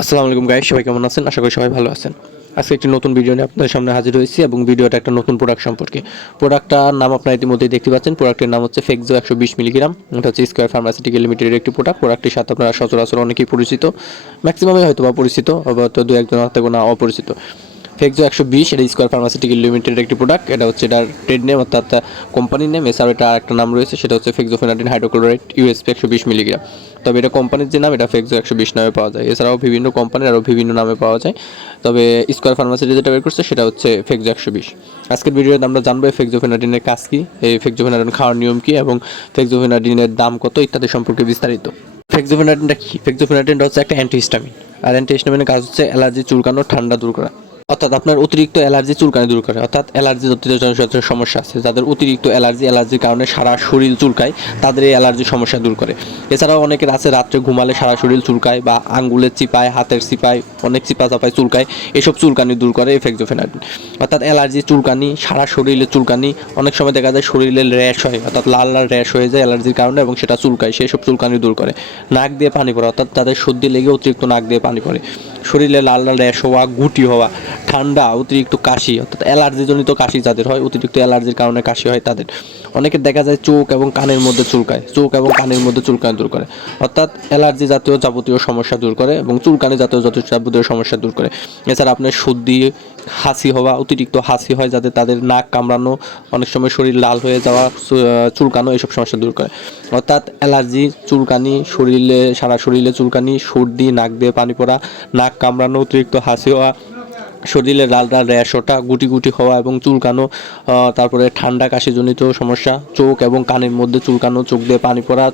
আসসালামু আলাইকুম গাইস সবাই কেমন আছেন? আশা করি সবাই ভালো আছেন। আজকে একটি নতুন ভিডিও নিয়ে আপনাদের সামনে হাজির হয়েছি এবং ভিডিওটা একটা নতুন প্রোডাক্ট সম্পর্কে। প্রোডাক্টটার নাম আপনারা ইতিমধ্যেই দেখতে পাচ্ছেন। প্রোডাক্টের নাম হচ্ছে ফেক্সো একশো বিশ মিলিগ্রাম এটা হচ্ছে স্কোয়ার ফার্মাসিউটিক্যাল লিমিটেডের একটি প্রোডাক্ট প্রোডাক্টের সাথে আপনারা সচরাচর অনেকেই পরিচিত। ম্যাক্সিমামই হয়তো বা পরিচিত অবত দু একজন হাতে গোনা অপরিচিত। ফেক্সো একশো বিশ, এটা স্কোয়ার ফার্মাসিউটিক্যাল লিমিটেডের একটি প্রোডাক্ট এটা হচ্ছে এটার ট্রেড নেম অর্থাৎ কোম্পানির নেম এছাড়াও এটা আরেকটা নাম রয়েছে, সেটা হচ্ছে ফেক্সো ফেনাডিন হাইড্রোক্লোরাইড ইউএসপি একশো বিশ মিলিগ্রাম তবে এটা কোম্পানির যে নাম, এটা ফেক্সো একশো বিশ নামে পাওয়া যায়। এছাড়াও বিভিন্ন কোম্পানির আরও বিভিন্ন নামে পাওয়া যায়। তবে স্কোয়ার ফার্মাসিটি যেটা বের করছে, সেটা হচ্ছে ফেক্সো একশো বিশ। আজকের ভিডিওতে আমরা জানব ফেক্সোফেনাডিনের কাজ কী, এই ফেক্সোফেনাডিন খাওয়ার নিয়ম কী এবং ফেক্সোফেনাডিনের দাম কত, ইত্যাদি সম্পর্কে বিস্তারিত। ফেক্সোফেনাডিনটা কি? ফেক্সোফেনাডিনটা হচ্ছে একটা অ্যান্টিহিস্টামিন আর অ্যান্টিহিস্টামিনের কাজ হচ্ছে অ্যালার্জি চুলকানো, ঠান্ডা দূর করা। অর্থাৎ আপনার অতিরিক্ত অ্যালার্জি চুলকানি দূর করে, অর্থাৎ অ্যালার্জি যত সমস্যা আছে, যাদের অতিরিক্ত অ্যালার্জি, অ্যালার্জির কারণে সারা শরীর চুলকায়, তাদের এই অ্যালার্জি সমস্যা দূর করে। এছাড়াও অনেকের আছে, রাত্রে ঘুমালে সারা শরীর চুলকায় বা আঙ্গুলের চিপায়, হাতের চিপায়, অনেক চিপা চাপায় চুলকায়, এসব চুলকানি দূর করে ফেক্সোফেনাডিন অর্থাৎ অ্যালার্জি চুলকানি, সারা শরীরে চুলকানি, অনেক সময় দেখা যায় শরীরে র্যাশ হয়, অর্থাৎ লাল লাল র্যাশ হয়ে যায় অ্যালার্জির কারণে এবং সেটা চুলকায় সেই সব চুলকানি দূর করে। নাক দিয়ে পানি পড়ে, অর্থাৎ তাদের সর্দি লেগে অতিরিক্ত নাক দিয়ে পানি পড়ে। শরীরে লাল লাল র্যাশ হওয়া, গুটি হওয়া, ঠান্ডা, অতিরিক্ত কাশি, অর্থাৎ অ্যালার্জিজনিত কাশি যাদের হয়, অতিরিক্ত অ্যালার্জির কারণে কাশি হয় তাদের। অনেকে দেখা যায় চোখ এবং কানের মধ্যে চুলকায়, চোখ এবং কানের মধ্যে চুলকানি দূর করে। অর্থাৎ অ্যালার্জি জাতীয় যাবতীয় সমস্যা দূর করে এবং চুলকানি জাতীয় যাবতীয় সমস্যা দূর করে। এছাড়া আপনার সর্দি হাসি হওয়া, অতিরিক্ত হাসি হয় যাতে তাদের নাক কামড়ানো, অনেক সময় শরীর লাল হয়ে যাওয়া চুলকানো, এসব সমস্যা দূর করে। অর্থাৎ অ্যালার্জি, চুলকানি শরীরে সারা শরীরে চুলকানি, সর্দি, নাক দিয়ে পানি পড়া, নাক কামড়ানো, অতিরিক্ত হাসি হওয়া শরীরে লাল লাল র্যাশ ওঠা গুটি গুটি হওয়া এবং চুলকানো তারপরে ঠান্ডা কাশিজনিত সমস্যা, চোখ এবং কানের মধ্যে চুলকানো, চোখ দিয়ে পানি পড়া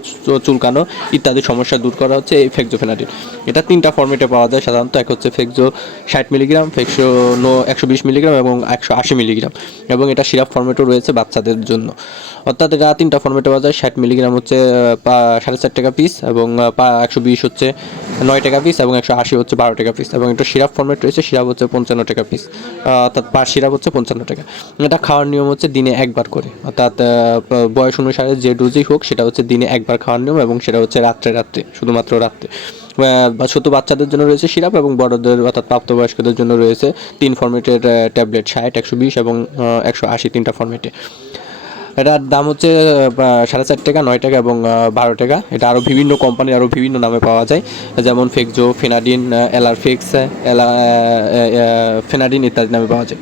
চুলকানো ইত্যাদি সমস্যা দূর করা হচ্ছে এই ফেক্সোফেনাডিন। এটা তিনটা ফর্মেটে পাওয়া যায় সাধারণত, এক হচ্ছে ফেক্সো ষাট মিলিগ্রাম ফেক্সো নো একশো বিশ মিলিগ্রাম এবং একশো আশি মিলিগ্রাম এবং এটা সিরাপ ফর্মেটও রয়েছে বাচ্চাদের জন্য। অর্থাৎ এটা তিনটা ফর্মেটে পাওয়া যায়, ষাট মিলিগ্রাম হচ্ছে সাড়ে চার টাকা পিস এবং একশো বিশ হচ্ছে নয় টাকা পিস এবং একশো আশি হচ্ছে বারো টাকা পিস এবং এটা সিরাপ ফর্মেট রয়েছে, সিরাপ হচ্ছে পঞ্চান্ন টাকা পিস অর্থাৎ পার সিরাপ হচ্ছে পঞ্চান্ন টাকা। এটা খাওয়ার নিয়ম হচ্ছে দিনে একবার করে। অর্থাৎ বয়স অনুসারে যে ডোজই হোক, সেটা হচ্ছে দিনে একবার খাওয়ার নিয়ম এবং সেটা হচ্ছে রাত্রে রাত্রে, শুধুমাত্র রাত্রে। ছোট বাচ্চাদের জন্য রয়েছে সিরাপ এবং বড়দের, অর্থাৎ প্রাপ্তবয়স্কদের জন্য রয়েছে তিন ফর্মেটের ট্যাবলেট ষাট, একশো বিশ এবং একশো আশি তিনটা ফর্মেটে এটার দাম হচ্ছে সাড়ে চার টাকা, নয় টাকা এবং বারো টাকা। এটা আরও বিভিন্ন কোম্পানির আরও বিভিন্ন নামে পাওয়া যায়। যেমন ফেকজো ফেনাডিন এলারফিক্স এলা ফেনাডিন ইত্যাদি নামে পাওয়া যায়।